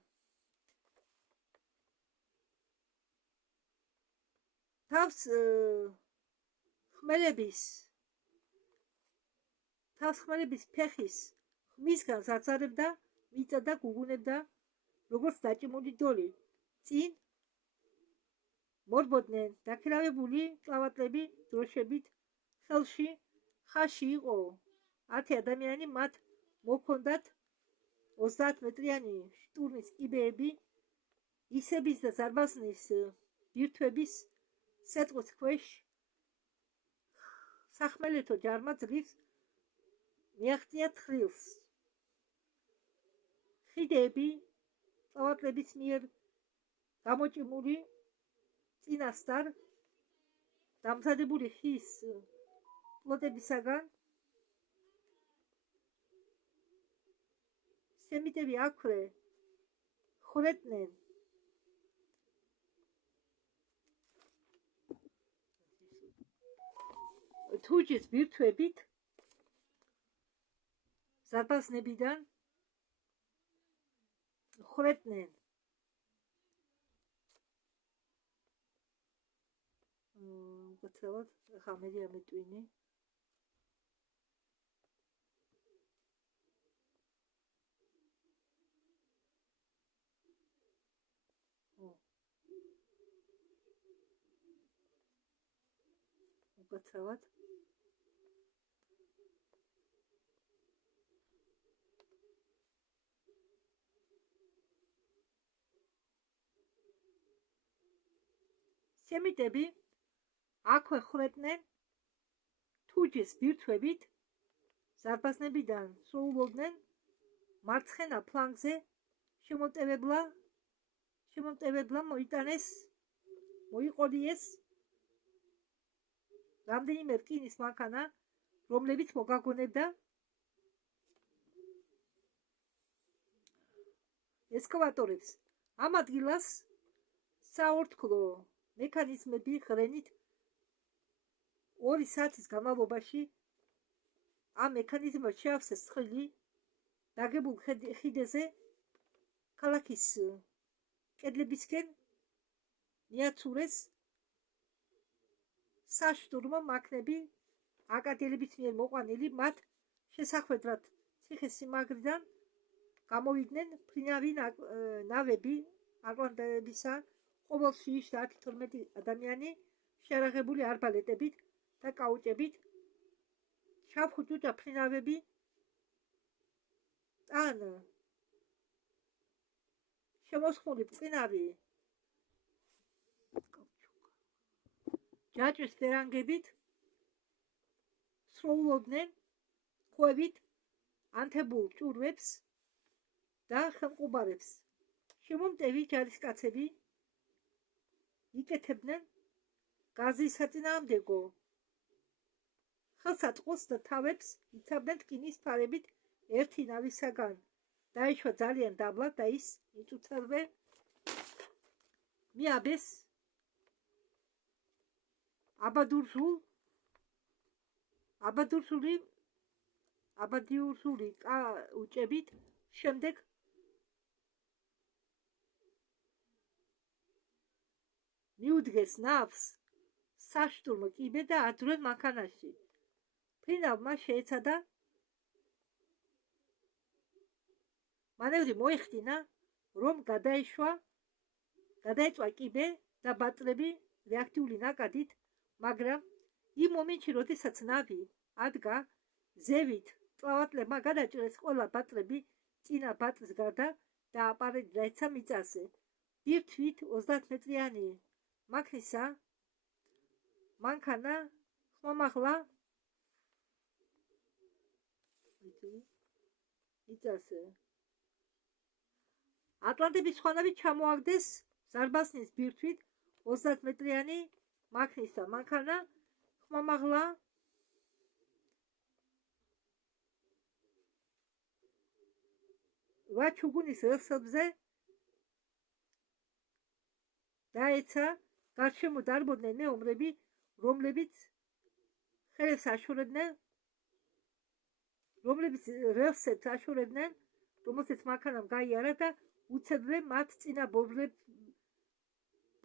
თავს ხმელების ფეხის ხმისგან ზარზარებდა, მიწა და გუგუნებდა, როგორც დაჭიმული დოლი. წინ მორბოდნენ დაქირავებული კლავატლები დროშებით. ხელში ხაში იყო 10 ადამიანი, მათ მოჰქონდათ 30 მეტრიანი შტურმის კიბეები, ისების და ზარბაზნის ბირთვების სეტყვის ქვეშ. სახმელეთო ჯარმა ძლივს მიაღწია თხრილს. ხიდები კლავატლების მიერ გამოჭიმული წინასწარ დამზადებული ხის პლოტებისაგან. სემიტები აქვე ხვრეტდნენ თუჯის ბირთვებით ზარბაზნებიდან, ხვრეტდნენ გაცელოთ ხა მე ამეტვინი. გაცელოთ სემიტები აქვე ხვრეტდნენ თუჯის ბირთვებით, ზარბაზნებიდან სრულობდნენ მარცხენა ფლანგზე. შემომტევებლა მოიყოლიეს რამდენიმე რკინის მანქანა, რომლებიც მოგაგონებდა ესკავატორებს. ამ ადგილას საორთქლო მექანიზმები ხრენით 2 საათის განმავლობაში ამ მექანიზმებს შეავსეს ცხვილი დაგებულ ხიდზე ქალაქის კედლებისკენ მიაცურეს საშტურმო მანქანები აკადელების მიერ მოყვანილი. მათ შესახვედრად ციხესიმაგრიდან გამოვიდნენ ფრინავი ნავები ატლანტებისა. ყოველში იჯდა 10-12 ადამიანი შეარაღებული არბალეტებით და კაუჭებით. ჩაფხუტუჭა ფრინავები ან შემოსხმული წინავი ჯაჭვის ფერანგებით სრულობდნენ ქვევით ანთებულ ჭურვებს და ხელმყუბარებს. შემომტევი ჯარისკაცები იკეთებდნენ გაზის საწინააღმდეგო ხელსაწყოს და თავებს იცავდნენ რკინის ფარებით. ერთი ნავისაგან დაიშვა ძალიან დაბლა და ის იწუცერვე მიაბეს აბადურსული კაუჭებით. შემდეგ მიუდგეს ნავს საშტურმო კიბე და ადრეულ მანქანაში. ფრინავმა შეეცადა მანევრი მოიხდინა, რომ გადაეწვა კიბე და ბატრები რეაქტიული ნაკადით, მაგრამ იმ მომენტში, როდესაც ნავი ადგა ზევით, წლავატლებმა გადაჭრეს ყველა ბატრები წინა ბატრის გარდა და აპარატი დაეცა მიწაზე. ბირთვით 30 მეტრიანი მანქანა ხმამაღლა მიწაზე. ატლანტების სხვანაირად ჩამოაგდეს ზარბაზნის ბირთვით 30 მეტრიანი მანქანა ხმამაღლა ჩუგუნის რელსებზე დაეცა. გარშემო დარბოდნენ მეომრები, რომლებიც ხელებს აშორებდნენ, რომლებიც რელსებს აშორებდნენ, რომელსაც მანქანამ გაიარა და უცებდნენ მათ წინა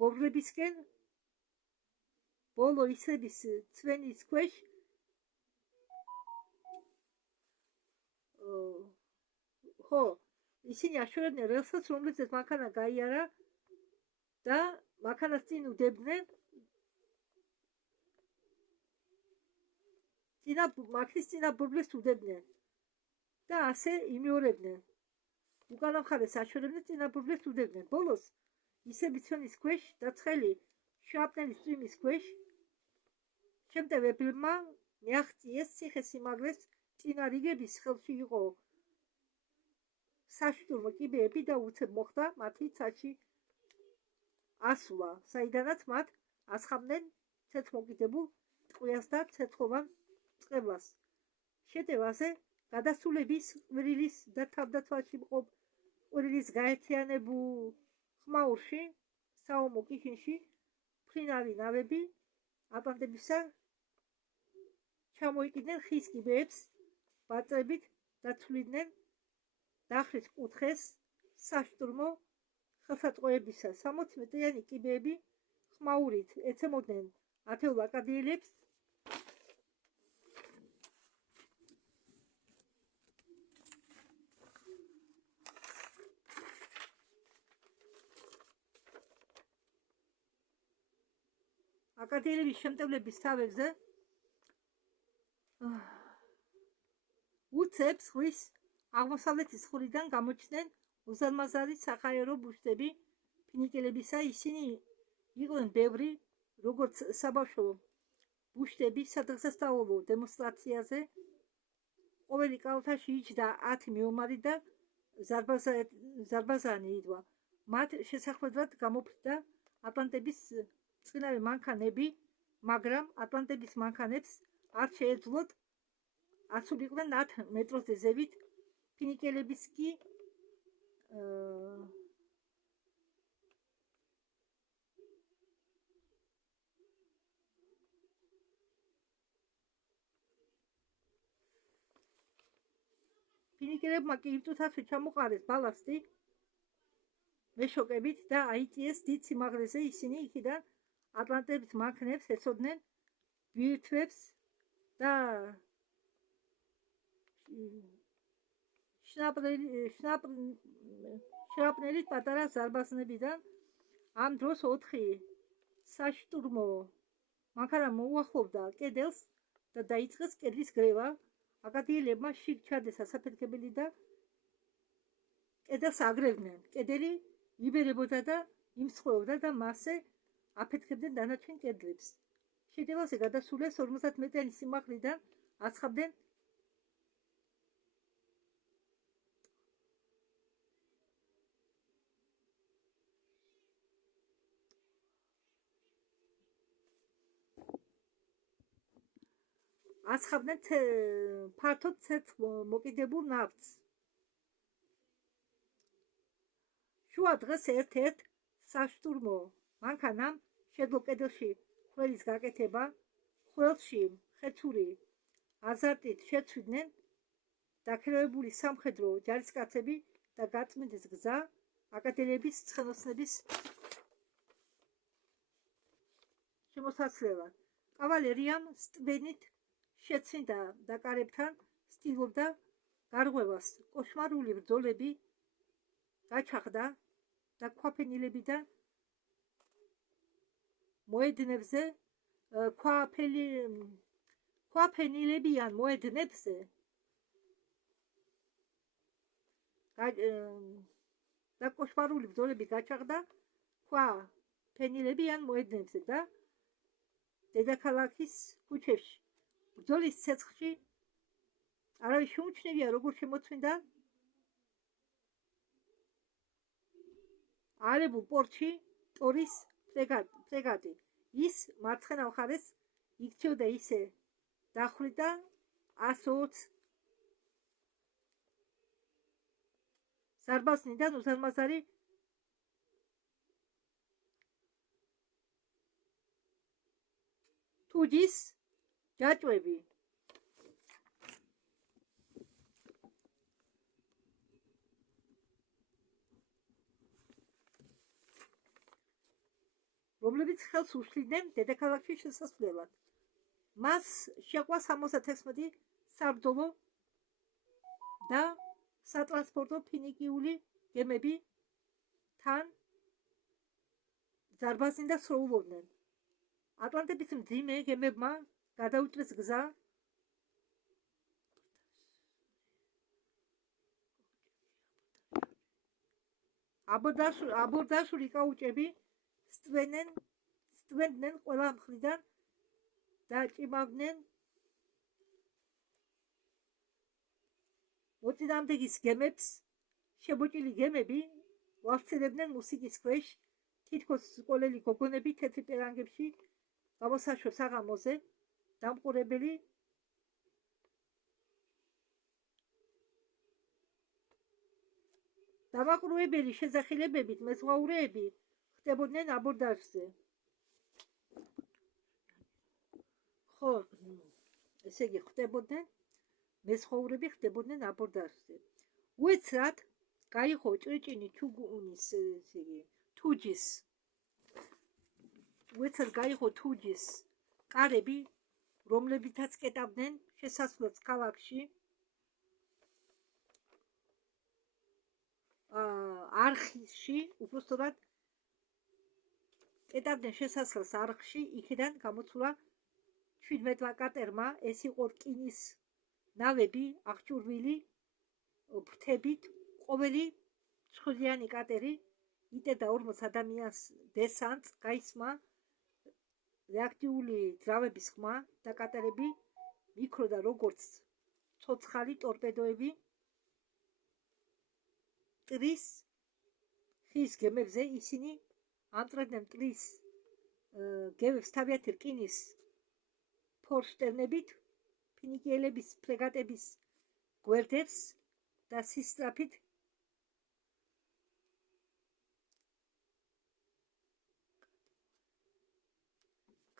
ბობრებისკენ ბოლო ისების ცვენის ქვეშ ისინი აშორებდნენ რელსებს, რომლებსაც მანქანა გაიარა და მანქანას წინ უდებდნენ, მანქანის წინა ბობრებს უდებდნენ და ასე იმეორებდნენ. უკანა მხარეს აშორებდნენ, წინა ბობრებს უდებდნენ. ბოლოს ისების ცვენის ქვეშ და ცხელი შრაპნელის წვიმის ქვეშ შემტევებმა მიაღწიეს ციხე-სიმაგრეს წინა რიგების ხელში იყო საშტურმო კიბეები და უცებ მოხდა მათი ცაში ასვლა, საიდანაც მათ ასხამდნენ ცეცხლმოკიდებულ ტყვიას და ცეცხლოვან წყევლას. შეტევაზე გადასულების ყვირილის და თავდაცვაში მყოფ ყვირილის გაერთიანებულ ხმაურში, საომო კიშინში ფრინავი ნავები ატლანტებისა ჩამოიყიდნენ ხის კიბეებს ბატრებით და ცვლიდნენ დახრის კუთხეს საშტურმო ხელსაწყოებისა. 60 მეტრიანი კიბეები ხმაურით ეცემოდნენ ათეულ აკადიელებს. აკადიელების შემტევლების თავებზე უცებ ზღვის აღმოსავლეთის ყურიდან გამოჩნდნენ უზარმაზარი საჰაერო ბუშტები ფინიკელებისა. ისინი იყვნენ ბევრი, როგორც საბავშვო ბუშტები სადღესასწაულო დემონსტრაციაზე. ყოველი კალთაში იჯდა 10 მეომარი და ზარბაზანი იდვა. მათ შესახვედრად გამოფრდა ატლანტების წყნარი მანქანები, მაგრამ ატლანტების მანქანებს არ შეეძლოთ აცულიყვნენ 10 მეტროზე ზევით. ფინიკელებიც კი ფინიკელებმა კი იწუთასვე ჩამოყარეს ბალასტი მეშოკებით და აიწიეს დიდ სიმაღლეზე. ისინი იქიდან ატლანტების მანქანებს ეცოდნენ ბირთვებს და შრაპნელით პატარა ზარბაზნებიდან. ამ დროს 4 საშტურმო მანქანა მოუახლოვდა კედელს და დაიწყეს კედლის გრევა. აკადიელებმა შიგ ჩადეს ასაფეთქებელი და კედელს აგრევდნენ. კედელი იბერებოდა და იმსხვრეობდა და მასზე აფეთქებდნენ დანარჩენ კედლებს. შეტევაზე გადასულეს 50 მეტრიანი სიმაღლიდან აცხაბდნენ ფართოდ ცეცხლმოკიდებულ ნავთს. შუა დღეს ერთ-ერთ საშტურმო მანქანამ შეძლო კედელში ხვრელის გაკეთება. ხვრელში ხეცური აზარტით შეცვლიდნენ დაქირავებული სამხედრო ჯარისკაცები და გაწმენდეს გზა აკადიელების ცხენოსნების შემოსაცვლელად. კავალერიამ სტვენით შეცინდა და კარებთან ცდილობდა გარღვევას. კოშმარული ბრძოლები გაჩაღდა და ქვაფენილებიდან მოედნებზე ქვაფენილებიან მოედნებზე და კოშმარული ბრძოლები გაჩაღდა ქვაფენილებიან მოედნებზე და დედაქალაქის ქუჩებში. ბრძოლის ცეცხლში არავის შეუმჩნევია, როგორ შემოწმინდა ალებულ პორტში ტორის ფრეგატი. ის მარცხენა მხარეს იქცეოდა ისე დახვრიტა 120 სარბაზნიდან უზარმაზარი თუჯის ჯაჭვები. რომლებიც ხელს უშლიდნენ დედაქალაქში შესასვლელად. მას შეყვა 76 საბრძოლო და სატრანსპორტო ფინიკიური გემები თან ზარბაზნიდან სრულობდნენ. ატლანტების მძიმე გემებმა გადაუჭრეს გზა აბორდაშული კაუჭები სტვენდნენ ყველა მხრიდან და ჭიმავდნენ მოწინააღმდეგის გემებს. შემოჭრილი გემები ვავრცელებდნენ მუსიკის ქვეშ, თითქოს სკოლელი გოგონები თეთრ პერანგებში გამოსაშო საღამოზე დამყურებელი დამაყრუებელი შესახელებებით მეზღვაურეები ხდებოდნენ აბორდაჟზე. ხო, ესე იგი ხდებოდნენ მეზღვაურები ხდებოდნენ აბორდაჟზე. უეცრად გაიღო ჭრიჭინი ჩუგუნის თუჯის კარები, რომლებითაც კეტავდნენ შესასვლელს ქალაქში. არხში, უბრალოდ კეტავდნენ შესასვლელს არხში, იქიდან გამოცულა 17 კატერმა. ეს იყო რკინის ნავები, აღჭურვილი ფრთებით. ყოველი ცხრილიანი კატერი იტევდა 40 ადამიანს დესანტს. გაისმა რეაქტიული ძრავების ხმა და კატერები მიქროდა როგორც ცოცხალი ტორპედოები. ტრის ხის გემებზე ისინი ამწრებდნენ ტრის გემებს თავიანთი რკინის ფორშტევნებით, ფინიკიელების ფრეგატების გვერდებს და სისწრაფით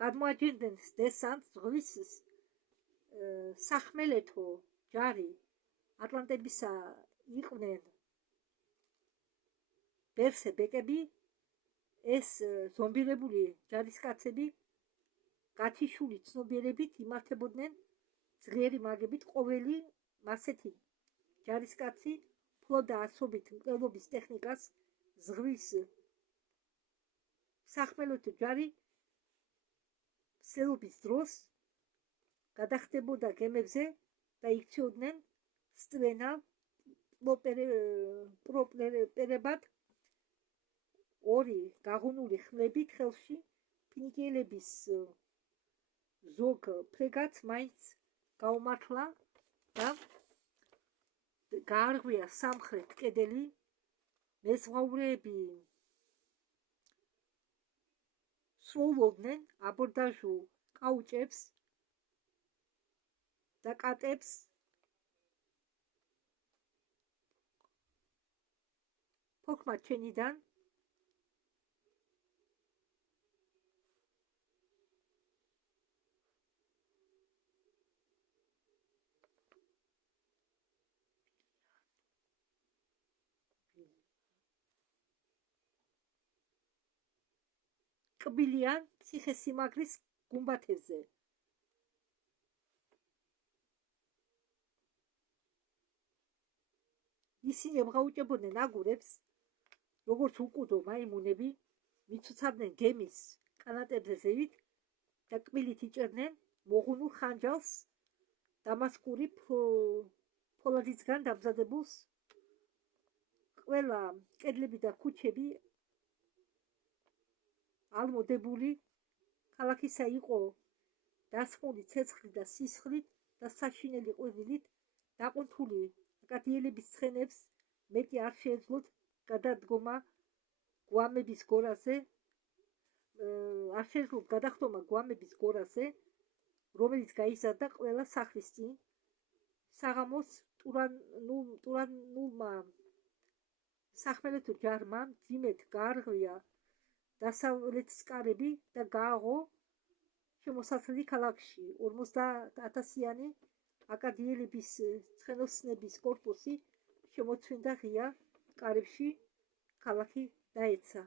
გადმოაჯერდნენ დესანტს. ზღვის სახმელეთო ჯარი ატლანტებისა იყვნენ ბერსებეკები. ეს ზომბირებული ჯარისკაცები გათიშული ცნობიერებით იმართებოდნენ ძლიერი მაგებით. ყოველი ასეთი ჯარისკაცი ფლობდა ასობით მკვლელობის ტექნიკას. ზღვის სახმელეთო ჯარი მსვლელობის დროს გადახდებოდა გემებზე და იქცეოდნენ სტვენა პროპერებად ორი გაღუნული ხმლებით ხელში. ფინიკიელების ზოგ ფრეგატს მაინც გაუმართლა და გაარღვია სამხრეთ კედელი. მეზღვაურეები სრულობდნენ აბორდაჟულ კაუჭებს და კატებს. ფოქმაჩენიდან ტკბილიან ციხესიმაგრის გუმბათებზე. ისინი ემღაუჭებოდნენ აგურებს, როგორც უკუდო მაიმუნები, მიცუცავდნენ გემის კანატებზე ზევით და კბილით იჭერდნენ მოღუნულ ხანჯალს დამასკური ფოლადისგან დამზადებულს. ყველა კედლები და ქუჩები ალმოდებული ქალაქისა იყო დასხმული ცეცხლით და სისხლით და საშინელი ყვავილით დაყუნთული. აკადიელების ცხენებს მეტი არ შეეძლოთ გადადგომა გვამების გორაზე, რომელიც გაიზარდა ყველა სახლის წინ. საღამოს ტურანულმა სახმელეთო ჯარმა მძიმედ გაარღვია დასავლეთსკარები და გააღო შემოსასვლელი ქალაქში. 50,000-იანი აკადიელების ცხენოსნების კორპუსი შემოცვენდა ღია კარებში, ქალაქი დაეცა.